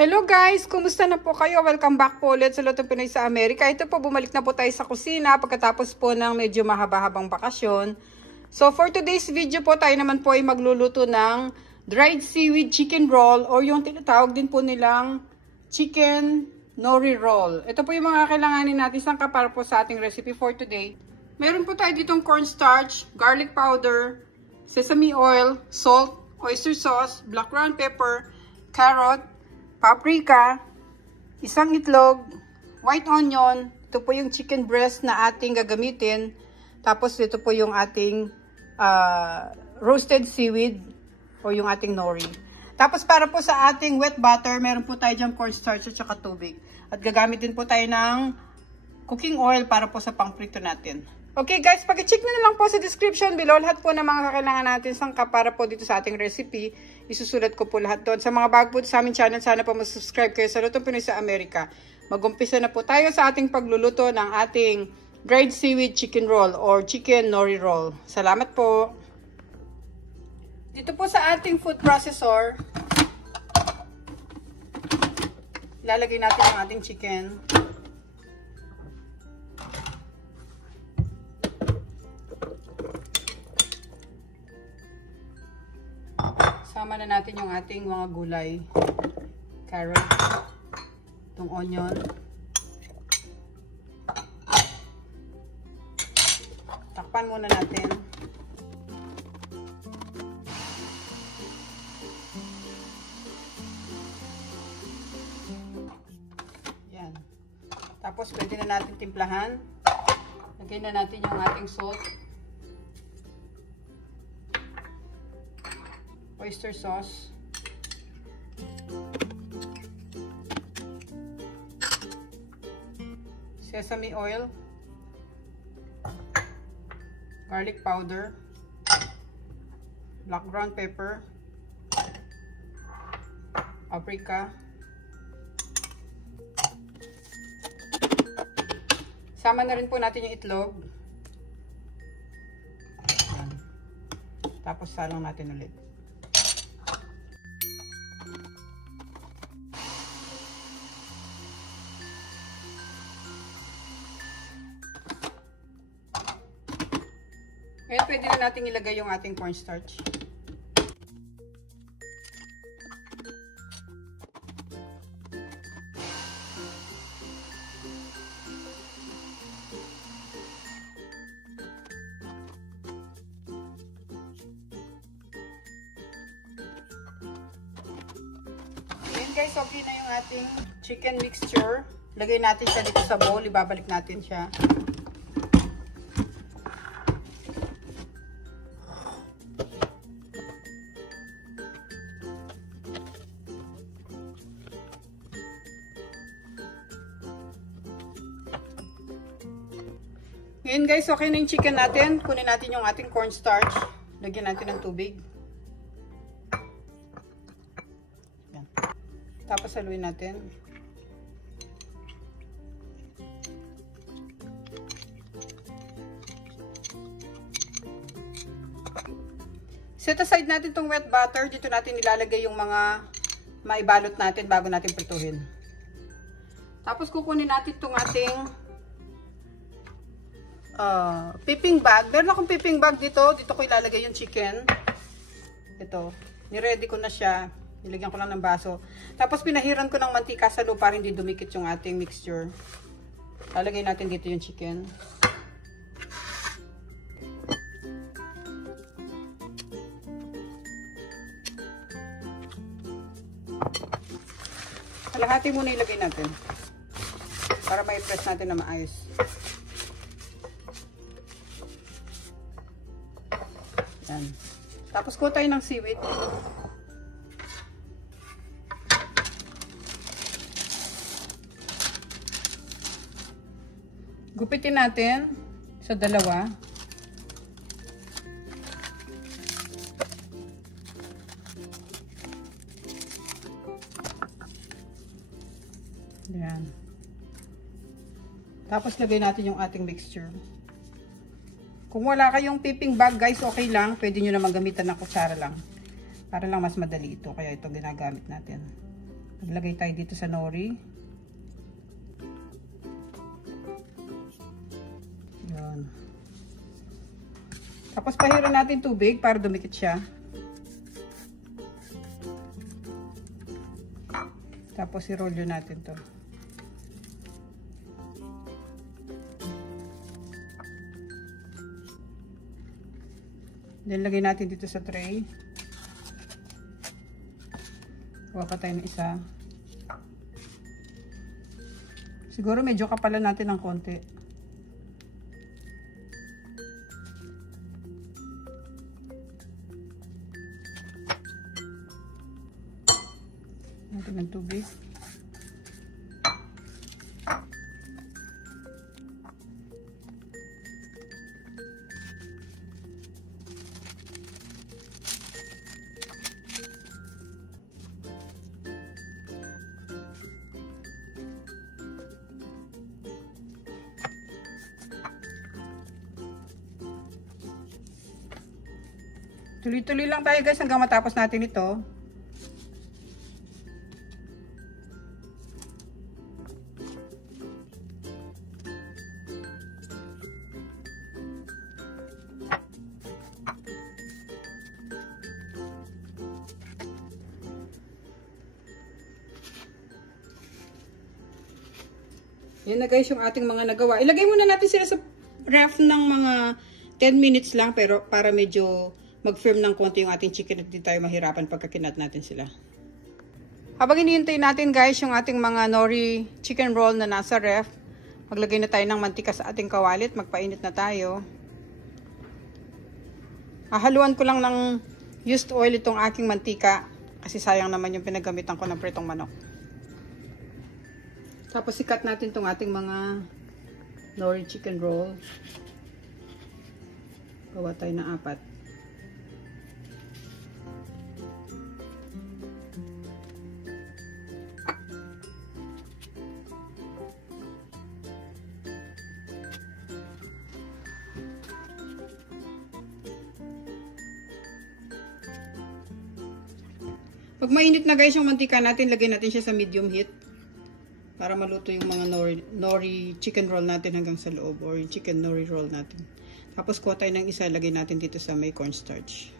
Hello guys! Kumusta na po kayo? Welcome back po ulit sa Lutong Pinoy sa Amerika. Ito po, bumalik na po tayo sa kusina pagkatapos po ng medyo mahaba-habang bakasyon. So for today's video po, tayo naman po ay magluluto ng dried seaweed chicken roll or yung tinatawag din po nilang chicken nori roll. Ito po yung mga kailanganin natin sangka para po sa ating recipe for today. Meron po tayo ditong cornstarch, garlic powder, sesame oil, salt, oyster sauce, black ground pepper, carrot, paprika, isang itlog, white onion, ito po yung chicken breast na ating gagamitin. Tapos ito po yung ating roasted seaweed o yung ating nori. Tapos para po sa ating wet butter, meron po tayo dyan cornstarch at saka tubig. At gagamit din po tayo ng cooking oil para po sa pangprito natin. Okay guys, pag-check na lang po sa description below lahat po ng mga kakailangan natin sangka para po dito sa ating recipe. Isusulat ko po lahat doon. Sa mga bago po sa aming channel, sana po mag-subscribe kayo sa Lutong Pinoy sa Amerika. Mag-umpisa na po tayo sa ating pagluluto ng ating dried seaweed chicken roll or chicken nori roll. Salamat po! Dito po sa ating food processor, ilalagay natin ang ating chicken. Sama na natin yung ating mga gulay. Carrot, itong onion, takpan muna natin. Yan. Tapos pwede na natin timplahan. Lagyan na natin yung ating salt, oyster sauce, sesame oil, garlic powder, black ground pepper, paprika, sama na rin po natin yung itlog. Ayan. Tapos salang natin ulit. Ngayon, pwede na natin ilagay yung ating cornstarch. Ngayon guys, okay na yung ating chicken mixture. Lagay natin siya dito sa bowl. Ibabalik natin siya. Ngayon guys, okay na yung chicken natin. Kunin natin yung ating cornstarch. Lagyan natin ng tubig. Yan. Tapos haluin natin. Set aside natin tong wet butter. Dito natin ilalagay yung mga maibalot natin bago natin prituhin. Tapos kukunin natin tong ating piping bag. Meron akong piping bag dito. Dito ko ilalagay yung chicken. Ito. Niready ko na siya. Nilagyan ko lang ng baso. Tapos pinahiran ko ng mantika sa loob para hindi dumikit yung ating mixture. Lalagay natin dito yung chicken. Kalahati muna ilagay natin. Para ma-press natin na maayos. Yan. Tapos kuha tayo ng seaweed. Gupitin natin sa dalawa. Yan. Tapos lagay natin yung ating mixture. Kung wala kayong piping bag guys, okay lang. Pwede nyo naman gamitan ng kutsara lang. Para lang mas madali ito. Kaya ito ginagamit natin. Maglagay tayo dito sa nori. Yan. Tapos pahiran natin tubig para dumikit siya. Tapos i-roll natin to. Then lagay natin dito sa tray. Kuha pa tayo ng isa. Siguro medyo kapalan natin ng konti. Natin ng tubig. Tuloy-tuloy lang tayo guys hanggang matapos natin ito. Yan na guys yung ating mga nagawa. Ilagay muna natin sila sa ref ng mga 10 minutes lang pero para medyo mag-firm ng konti yung ating chicken at hindi tayo mahirapan pagka kinat natin sila. Habang hinihintay natin guys yung ating mga nori chicken roll na nasa ref, maglagay na tayo ng mantika sa ating kawalit, magpainit na tayo. Haluan ko lang ng used oil itong aking mantika kasi sayang naman yung pinagamitan ko ng pritong manok. Tapos sikat natin itong ating mga nori chicken roll. Gawa tayo ng 4. Pag mainit na guys yung mantika natin, lagay natin siya sa medium heat para maluto yung mga nori chicken roll natin hanggang sa loob or yung chicken nori roll natin. Tapos kuha tayo ng isa, lagay natin dito sa may cornstarch.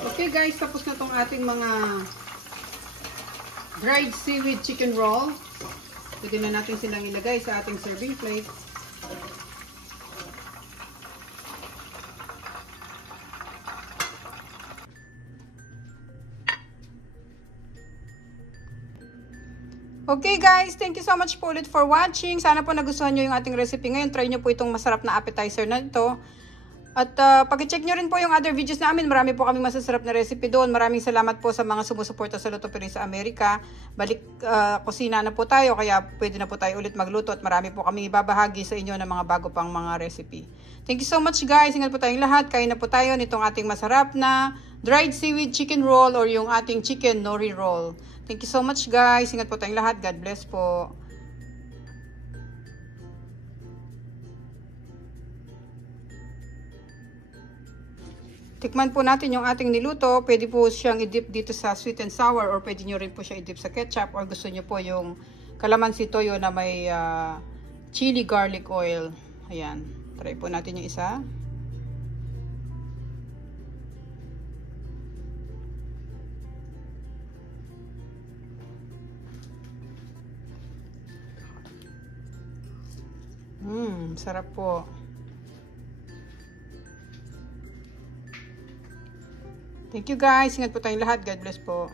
Okay guys, tapos na tong ating mga dried seaweed chicken roll. Pwede na natin silang ilagay sa ating serving plate. Okay guys, thank you so much po ulit for watching. Sana po nagustuhan nyo yung ating recipe ngayon. Try nyo po itong masarap na appetizer na ito. At pag-check nyo rin po yung other videos namin. Marami po kami masasarap na recipe doon. Maraming salamat po sa mga sumusuporta sa Luto Pinoy sa Amerika. Balik kusina na po tayo, kaya pwede na po tayo ulit magluto. At marami po kami ibabahagi sa inyo ng mga bago pang mga recipe. Thank you so much guys. Ingat po tayong lahat. Kain na po tayo nitong ating masarap na dried seaweed chicken roll or yung ating chicken nori roll. Thank you so much guys. Ingat po tayong lahat. God bless po. Tikman po natin yung ating niluto. Pwede po siyang i-dip dito sa sweet and sour or pwede nyo rin po siya i-dip sa ketchup or gusto nyo po yung calamansi toyo na may chili garlic oil. Ayan. Try po natin yung isa. Sarap po. Thank you guys. Ingat po tayong lahat. God bless po.